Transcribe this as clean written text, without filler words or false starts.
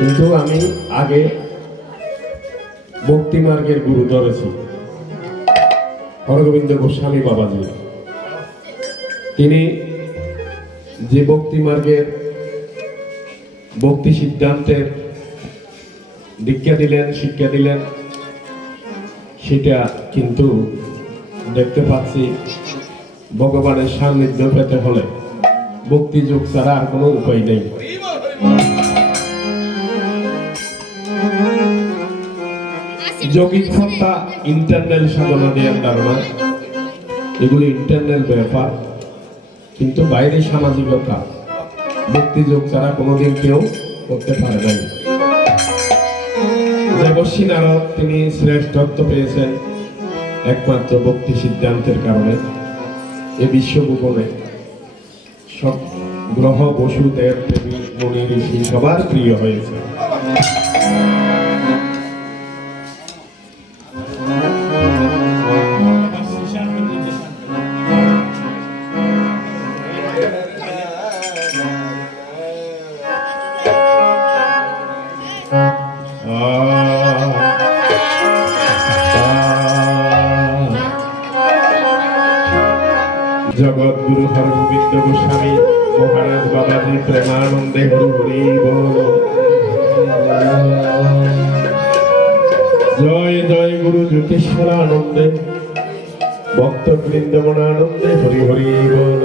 কিন্তু আমি আগে ভক্তি মার্গের গুরু ধরেছি হরগোবিন্দ গোস্বামী বাবাজি। তিনি যে ভক্তি মার্গের ভক্তি সিদ্ধান্তের দীক্ষা দিলেন, শিক্ষা দিলেন, সেটা কিন্তু দেখতে পাচ্ছি ভগবানের সান্নিধ্য পেতে হলে ভক্তি যোগ ছাড়া আর কোনো উপায় নেই। যৌগিক সত্তা ইন্টারনাল সাধনা দেওয়ার ধারণা, এগুলি ইন্টারনাল ব্যাপার, কিন্তু বাইরে সামাজিকতা ভক্তি যোগ ছাড়া কোনোদিন কেউ করতে পারে নাই। দেবর্ষী নারদ তিনি শ্রেষ্ঠত্ব পেয়েছেন একমাত্র ভক্তি সিদ্ধান্তের কারণে। এ বিশ্বভুবনে সব গ্রহ বসু দেব দেবী মুনি ঋষি সবার প্রিয় হয়েছে। জগৎগুরু হরগোবিন্দ গোস্বামী মহারাজ বাবাজি প্রেমানন্দে হরি হরি বল। জয় জয় গুরু জ্যোতিষ্বর আনন্দে ভক্ত বৃন্দমন আনন্দে হরি হরি বল।